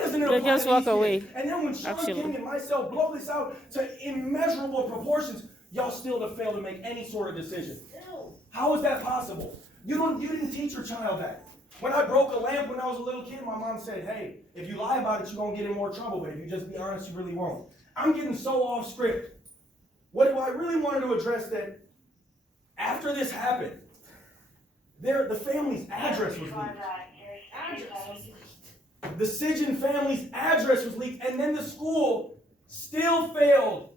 doesn't it They apply just to walk these away, kids? And then when Sean actually. King and myself blow this out to immeasurable proportions, y'all still have failed to make any sort of decision. How is that possible? You didn't teach your child that. When I broke a lamp when I was a little kid, my mom said, hey, if you lie about it, you're going to get in more trouble, but if you just be honest, you really won't. I'm getting so off script. What I really wanted to address that after this happened, the family's address was leaked. The Sigin family's address was leaked, and then the school still failed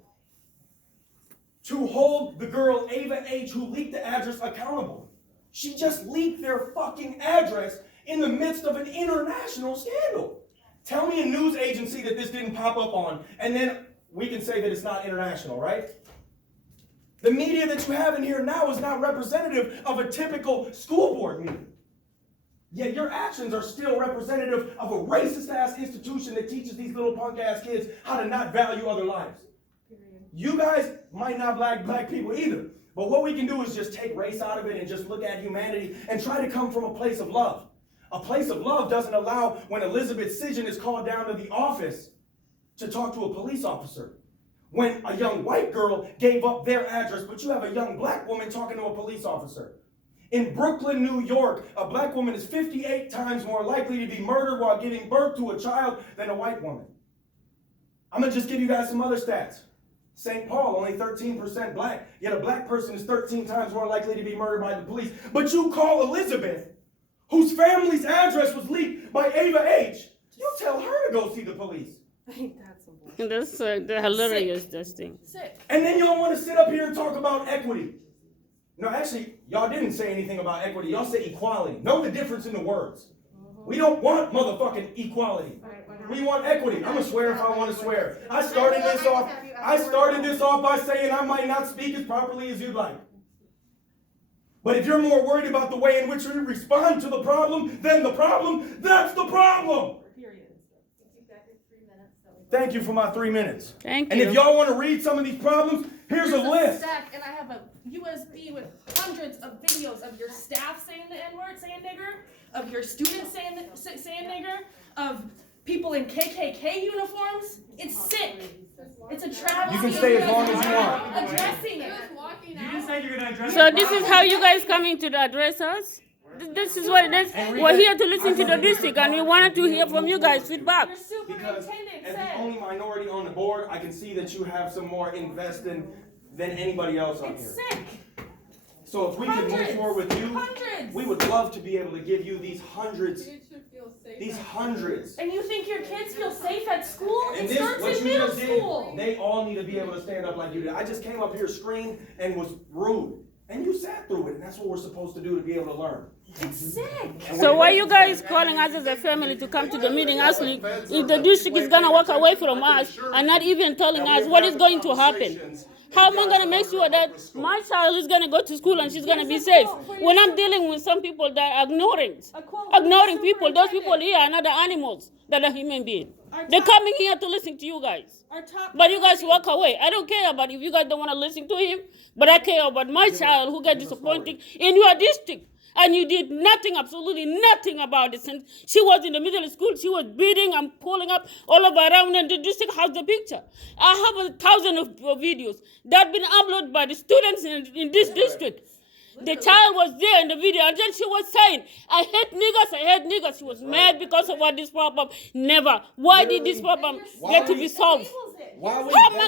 to hold the girl, Ava H., who leaked the address, accountable. She just leaked their fucking address in the midst of an international scandal. Tell me a news agency that this didn't pop up on, and then we can say that it's not international, right? The media that you have in here now is not representative of a typical school board meeting. Yet your actions are still representative of a racist-ass institution that teaches these little punk-ass kids how to not value other lives. You guys might not like black people either, but what we can do is just take race out of it and just look at humanity and try to come from a place of love. A place of love doesn't allow when Elizabeth Sigin is called down to the office to talk to a police officer. When a young white girl gave up their address, but you have a young black woman talking to a police officer. In Brooklyn, New York, a black woman is 58 times more likely to be murdered while giving birth to a child than a white woman. I'm going to just give you guys some other stats. St. Paul, only 13% black, yet a black person is 13 times more likely to be murdered by the police. But you call Elizabeth, whose family's address was leaked by Ava H., you tell her to go see the police. That's hilarious, this thing. And then y'all want to sit up here and talk about equity. No, actually, y'all didn't say anything about equity. Y'all said equality. Know the difference in the words. We don't want motherfucking equality. We want equity. I'm going to swear if I want to swear. I started this off by saying I might not speak as properly as you'd like. But if you're more worried about the way in which we respond to the problem than the problem, that's the problem. Thank you for my 3 minutes. Thank and you. if y'all want to read some of these problems, here's a list. Stack, and I have a USB with hundreds of videos of your staff saying the N-word, saying nigger, of your students saying nigger, of people in KKK uniforms. It's sick. It's a travesty. You can stay as long as you want. Addressing it. You just said you're going to address So it. this is how you guys coming to the address us? This is what it is. We're here to listen to the district, and we wanted to hear from you guys feedback. Your Because superintendent as the said only minority on the board, I can see that you have some more invested than anybody else on it's here. sick. So if we could move Hundreds. forward with you, Hundreds. we would love to be able to give you these hundreds. These hundreds. And you think your kids feel safe at school? And It this, starts what in you middle just did, school. they all need to be able to stand up like you did. I just came up here, screamed, and was rude. And you sat through it, and that's what we're supposed to do to be able to learn. It's sick. So why you guys calling us as a family to come to the meeting actually if the district is gonna walk away from us and not even telling us what is going to happen? How am I gonna make sure that my child is gonna go to school and she's gonna be safe when I'm dealing with some people that are ignoring people? Those people here are not the animals, they're human beings. They're coming here to listen to you guys. But you guys walk away. I don't care about if you guys don't want to listen to him, but I care about my child who got disappointed in your district. And you did nothing, absolutely nothing about it. And she was in the middle of school, she was beating and pulling up all over around, and the district has the picture. I have 1,000 of videos that have been uploaded by the students in this district. The child was there in the video, and then she was saying, I hate niggers. She was mad because of what this problem. Never. Why did this problem get to be solved? How am I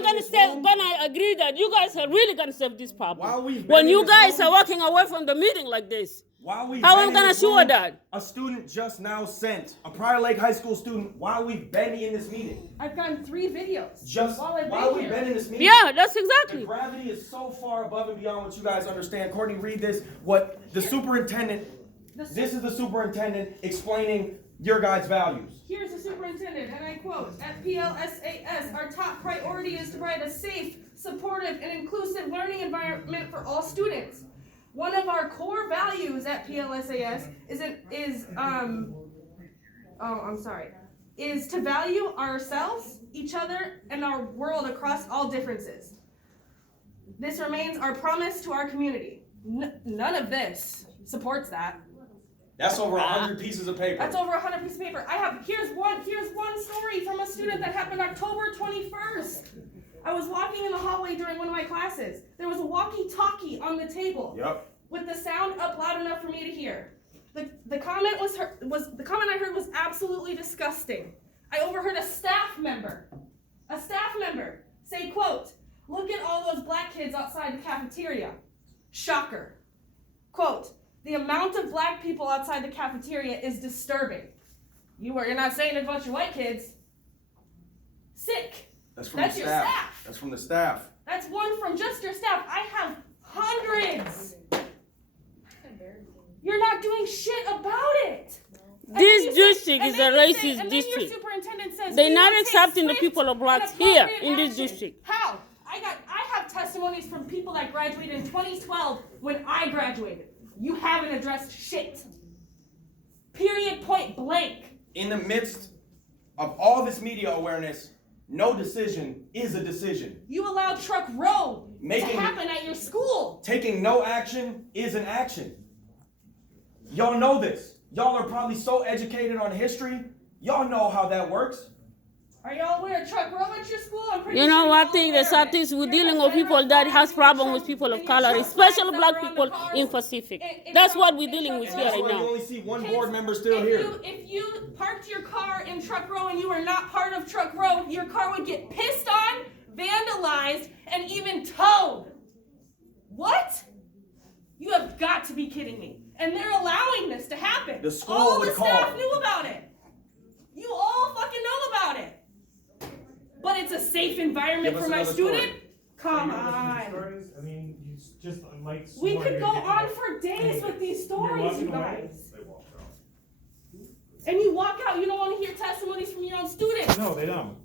gonna agree that you guys are really gonna solve this problem when you guys are walking away from the meeting like this? How am I gonna assure that? A student just now sent, a Prior Lake High School student, while we've been in this meeting. I've gotten 3 videos. Just while we've been in this meeting. Yeah, that's The exactly. gravity is so far above and beyond what you guys understand. Courtney, read this. What the superintendent, this is the superintendent explaining your guys' values. Here's the superintendent, and I quote, at PLSAS, our top priority is to provide a safe, supportive, and inclusive learning environment for all students. One of our core values at PLSAS is to value ourselves, each other, and our world across all differences. This remains our promise to our community. None of this supports that. That's over 100 pieces of paper. That's over 100 pieces of paper. Here's one October 21st. I was walking in the hallway during one of my classes. There was a walkie-talkie on the table. Yep. With the sound up loud enough for me to hear. The comment the comment I heard was absolutely disgusting. I overheard a staff member say, quote, "Look at all those black kids outside the cafeteria. Shocker." Quote, "The amount of black people outside the cafeteria is disturbing." You're not saying a bunch of white kids. Sick. That's from That's the your staff. staff. That's from the staff. That's one from just your staff. I have hundreds. You're not doing shit about it. This district is a racist district. They're not accepting the people of blacks here in this district. How? I have testimonies from people that graduated in 2012 when I graduated. You haven't addressed shit. Period, point blank. In the midst of all this media awareness, no decision is a decision. You allowed Truck Row to happen at your school. Taking no action is an action. Y'all know this. Y'all are probably so educated on history. Y'all know how that works. Are y'all aware of Truck Row at your school? I'm pretty You know sure what y'all thing? aware The of sad it. thing is we're You're dealing not with people saying that I'm has fine problem with with your people of truck color, flags especially that black are on the people cars. in Pacific. It- That's it's what not- we're dealing it's with not- here That's right why you now. only see one Kids, board member still here. If you parked your car in Truck Row and you were not part of Truck Row, your car would get pissed on, vandalized, and even towed. What? You have got to be kidding me. And they're allowing this to happen. The school all would the staff call. knew about it. You all fucking know about it. But it's a safe environment Give us for my another student? story. Come You're listening to on. stories? I mean, you just like. We swore could you're go getting on it. for days with these You're stories, walking you away? guys. They walked out. And you walk out, you don't want to hear testimonies from your own students. No, they don't.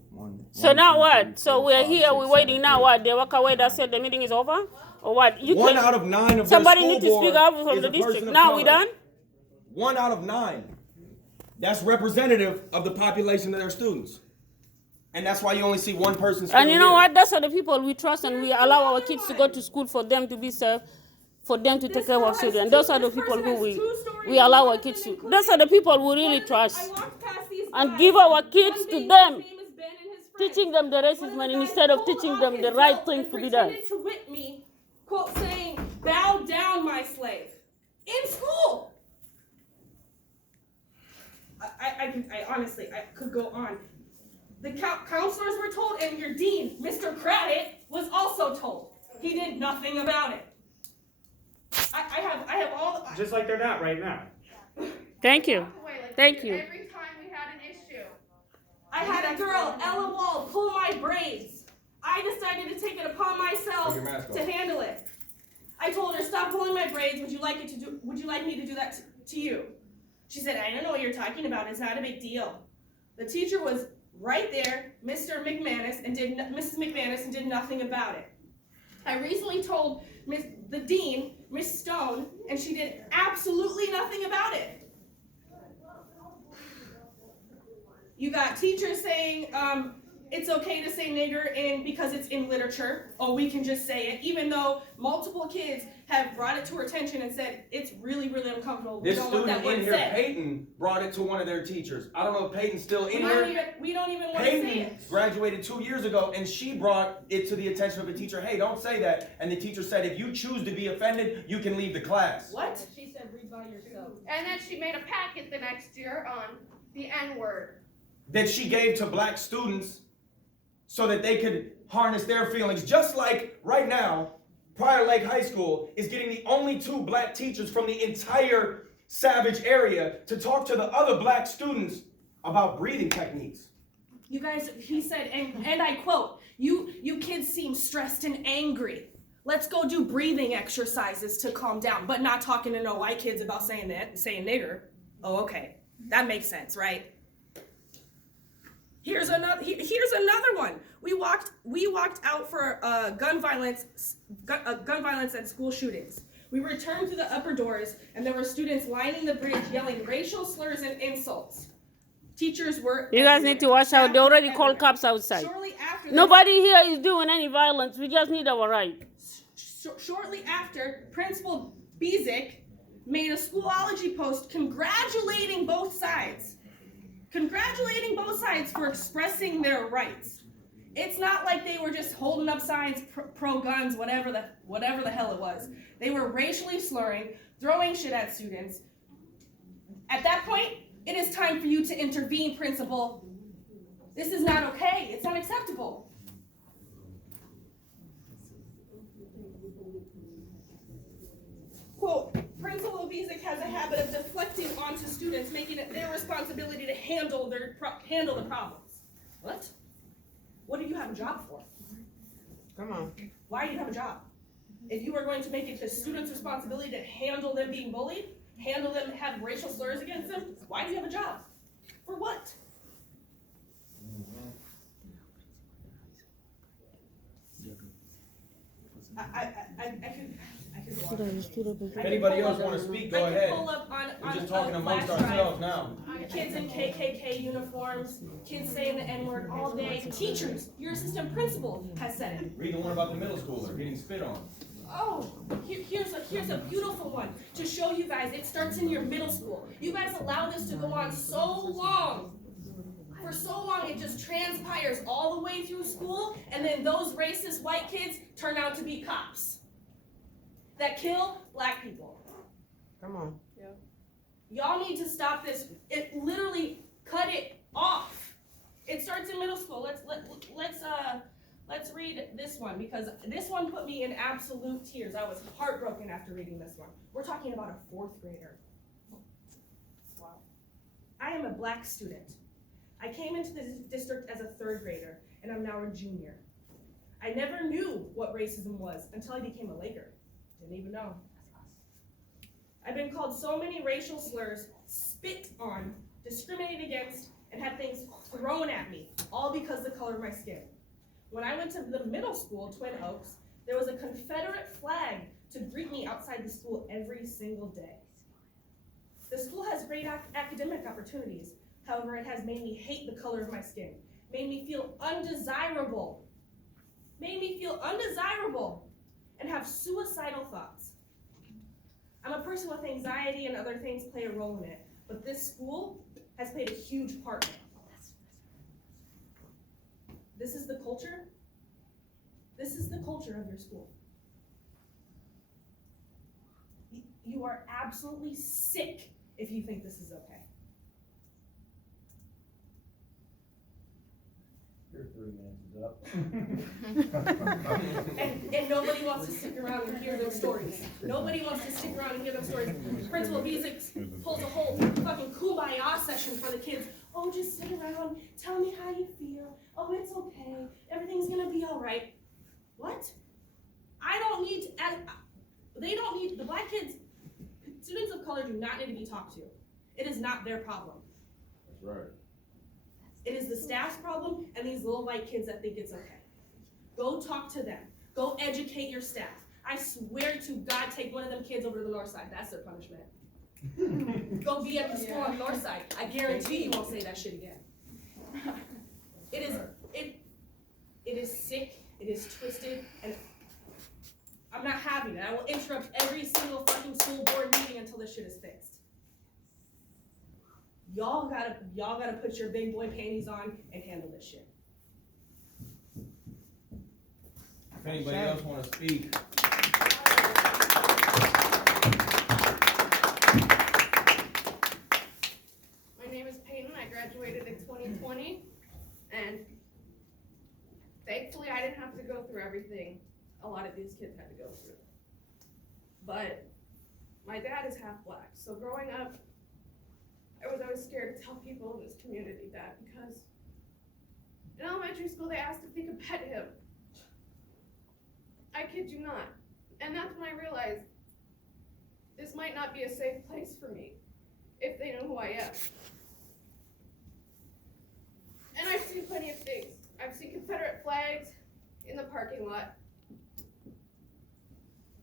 So now what? So we're here, we're waiting now. What? They walk away. That's it. The meeting is over, or what? You One can- out of 9 of Somebody their need school to speak board up from is the a district. person of Now we color. done? 1 out of 9. That's representative of the population of their students. And that's why you only see one person still And you know here. what? That's are the people we trust, and we allow our kids to go to school for them to be safe, for them to take care of our children. Those are the people who we allow our kids to. Those are the people we really trust, and give our kids to them, teaching them the racism and instead of teaching them the right thing to be done. To whip me, quote saying, "Bow down, my slave," in school. I honestly, I could go on. The counselors were told, and your dean, Mr. Craddock, was also told. He did nothing about it. I have all. Just like they're not right now. Thank you. Thank you. Every time we had an issue. I had a girl, Ella Wall, pull my braids. I decided to take it upon myself Take your mask to off. handle it. I told her, "Stop pulling my braids. Would you like me to do that to you?" She said, "I don't know what you're talking about. It's not a big deal." The teacher was right there, Mrs. McManus, and did nothing about it. I recently told the dean, Miss Stone, and she did absolutely nothing about it. You got teachers saying it's okay to say nigger because it's in literature. Oh, we can just say it, even though multiple kids have brought it to her attention and said it's really, really uncomfortable. This we don't want that student in word here, said. Peyton, brought it to one of their teachers. I don't know if Peyton's still in here. We don't even want to say Peyton it. graduated 2 years ago, and she brought it to the attention of a teacher. Hey, don't say that. And the teacher said, if you choose to be offended, you can leave the class. What? She said, read by yourself. And then she made a packet the next year on the N-word. That she gave to black students so that they could harness their feelings. Just like right now, Prior Lake High School is getting the only 2 black teachers from the entire Savage area to talk to the other black students about breathing techniques. You guys, he said, and I quote, you kids seem stressed and angry. Let's go do breathing exercises to calm down, but not talking to no white kids about saying nigger. Oh, okay. That makes sense, right? Here's another one. We walked out for gun violence and school shootings. We returned to the upper doors, and there were students lining the bridge yelling racial slurs and insults. Teachers were. You guys need to watch out. They already called cops outside. Shortly after. Nobody here is doing any violence. We just need our right. Shortly after, Principal Bezick made a Schoolology post congratulating both sides for expressing their rights. It's not like they were just holding up signs pro guns, whatever the hell it was. They were racially slurring, throwing shit at students. At that point, it is time for you to intervene, principal. This is not okay. It's not acceptable. Quote, Principal Bezic has a habit of deflecting onto students, making it their responsibility to handle the problems. What? What do you have a job for? Come on. Why do you have a job? If you are going to make it the student's responsibility to handle them being bullied, handle them have racial slurs against them, why do you have a job? For what? I could go on. If anybody else wanna speak, go I ahead. can pull up on We're just a talking amongst flash drive. ourselves now. Kids in KKK uniforms, kids saying the N-word all day. Teachers, your assistant principal has said it. Read the one about the middle schooler getting spit on. Oh, here's a beautiful one to show you guys. It starts in your middle school. You guys allow this to go on so long. For so long, it just transpires all the way through school, and then those racist white kids turn out to be cops that kill black people. Come on. Y'all need to stop this. It literally cut it off. It starts in middle school. Let's read this one, because this one put me in absolute tears. I was heartbroken after reading this one. We're talking about a 4th grader. Wow. I am a black student. I came into this district as a 3rd grader, and I'm now a junior. I never knew what racism was until I became a Laker. Didn't even know. I've been called so many racial slurs, spit on, discriminated against, and had things thrown at me, all because of the color of my skin. When I went to the middle school, Twin Oaks, there was a Confederate flag to greet me outside the school every single day. The school has great academic opportunities. However, it has made me hate the color of my skin, made me feel undesirable, and have suicidal thoughts. I'm a person with anxiety and other things play a role in it, but this school has played a huge part in it. This is the culture. This is the culture of your school. You are absolutely sick if you think this is okay. Your 3 minutes is up. And nobody wants to stick around and hear those stories. Nobody wants to stick around and hear those stories. Principal Bezic pulls a whole fucking kumbaya session for the kids. Oh, just sit around, tell me how you feel. Oh, it's okay, everything's gonna be all right. What? I don't need to, they don't need, the black kids, students of color do not need to be talked to. It is not their problem. That's right. It is the staff's problem and these little white kids that think it's okay. Go talk to them. Go educate your staff. I swear to God, take one of them kids over to the north side. That's their punishment. Go be at the school on the north side. I guarantee you won't say that shit again. It is sick, it is twisted, and I'm not having it. I will interrupt every single fucking school board meeting until this shit is fixed. Y'all gotta put your big boy panties on and handle this shit. If anybody else wanna speak. My name is Peyton. I graduated in 2020, and thankfully I didn't have to go through everything a lot of these kids had to go through. But my dad is half black, so growing up, I was always scared to tell people in this community that, because in elementary school they asked if they could pet him. I kid you not. And that's when I realized this might not be a safe place for me if they know who I am. And I've seen plenty of things. I've seen Confederate flags in the parking lot.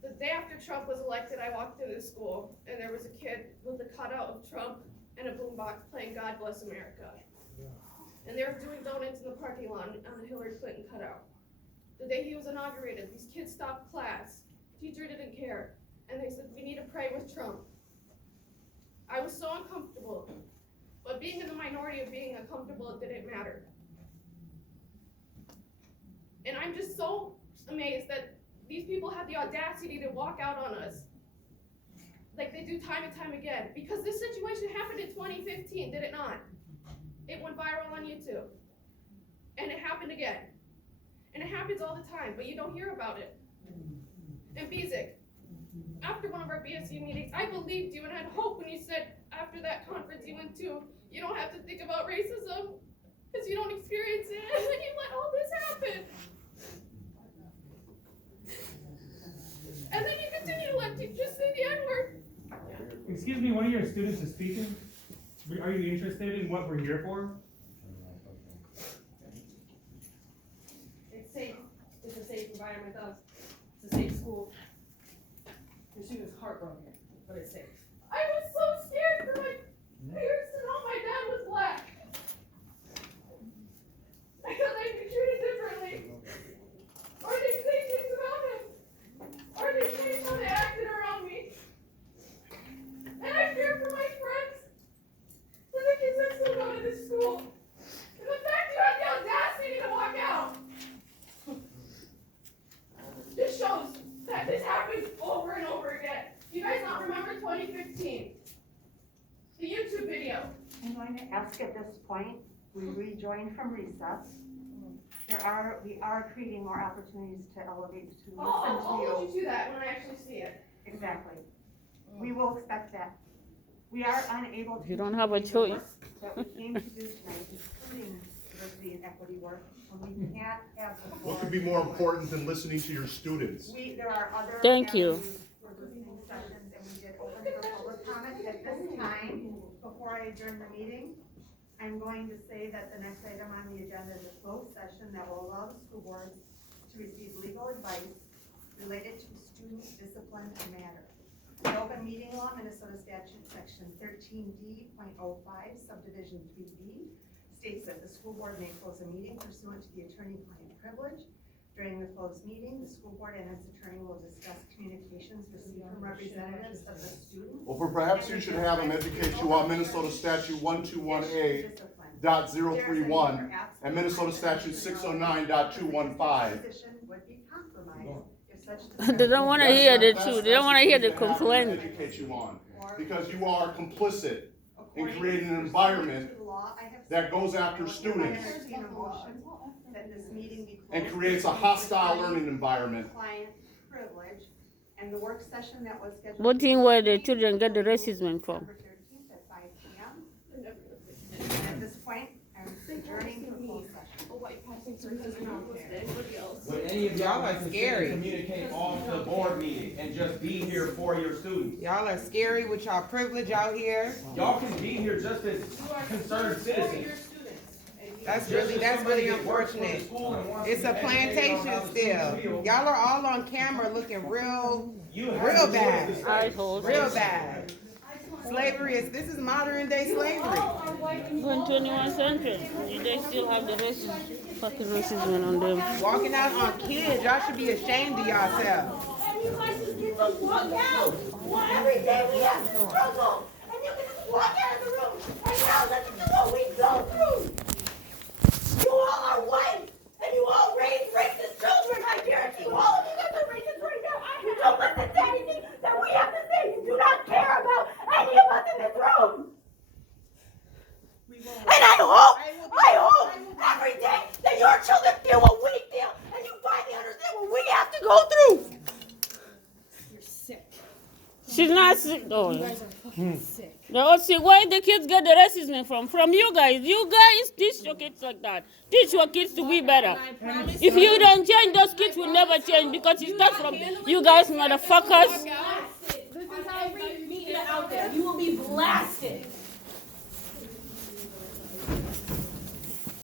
The day after Trump was elected, I walked into school and there was a kid with a cutout of Trump and a boombox playing God Bless America. And they were doing donuts in the parking lot on a Hillary Clinton cutout. The day he was inaugurated, these kids stopped class. Teacher didn't care. And they said, we need to pray with Trump. I was so uncomfortable. But being in the minority of being uncomfortable, it didn't matter. I'm just so amazed that these people have the audacity to walk out on us like they do time and time again. Because this situation happened in 2015, did it not? It went viral on YouTube. And it happened again. And it happens all the time, but you don't hear about it. And Bezic, after one of our BSU meetings, I believed you and had hope when you said after that conference you went to, you don't have to think about racism because you don't experience it, and then you let all this happen. And then you continue to let teachers say the N-word. Excuse me, one of your students is speaking. Are you interested in what we're here for? It's safe. It's a safe environment. It's a safe school. Your student's heartbroken, but it's safe. I was so scared for my parents to know my dad was black. Because I'd be treated differently. Or they'd say things about him. Or they'd change how they acted around me. And I fear for my friends. For the kids that still go to this school. And the fact you had the audacity to walk out. This shows that this happens over and over again. You guys not remember 2015? The YouTube video. I'm going to ask at this point, we rejoin from recess. We are creating more opportunities to elevate, to listen I'll hold to you to that when I actually see it. you. Exactly. We will expect that. We are unable to. You don't have a continue the choice. work that we came to do tonight, including diversity and equity work, when we can't have the board. What could be more important than listening to your students? There are other. Thank you. avenues for listening sessions, and we did open for public comment. At this time, before I adjourn the meeting, I'm going to say that the next item on the agenda is a closed session that will allow the school board to receive legal advice related to student discipline matter. The open meeting law, Minnesota statute section 13D.05 subdivision 3B states that the school board may close a meeting pursuant to the attorney-client privilege. During the closed meeting, the school board and its attorney will discuss communications received from representatives of the student. Well, perhaps you should have them educate you on Minnesota statute 121A dot 031 and Minnesota statute 609.215. Would be compromised if such. They don't want to hear the truth. They don't want to hear the complaint. Educate you on, because you are complicit in creating an environment that goes after students and creates a hostile learning environment. Client privilege, and the work session that was scheduled. What thing where the children get the racism from? December 13th at 5 p.m. And at this point, I'm adjourning the closed session. A white passing through doesn't listen to anybody else. Would any of Y'all y'all are like to scary. communicate off the board meeting and just be here for your students? Y'all are scary with y'all privilege out here. Y'all can be here just as concerned citizens. That's Just really as somebody unfortunate. that works for the school and wants It's to a be educated on how plantation students still. feel, Y'all are all on camera looking real you have real the bad. choice to I say, told you. real bad. Slavery this is modern day slavery. In 21st century, they still have the racism, fucking racism on them. Walking out on kids, y'all should be ashamed of yourselves. And you guys just get to walk out. Well, every day we have to struggle. And you can just walk out of the room. And now listen to what we go through. You all are white. And you all raise racist children. I guarantee you, all of you guys are racist right now. You don't listen to anything that we have to say. You do not care about any of us in this room. And I hope every day that your children feel what we feel. And you finally understand what we have to go through. You're sick. She's not sick. Oh. You guys are fucking sick. They're all sick. Where the kids get the racism from? From you guys. You guys teach your kids like that. Teach your kids to be better. And I promise If you don't change, those kids will never change because it starts from you guys, motherfuckers. This is every media out there. You will be blasted.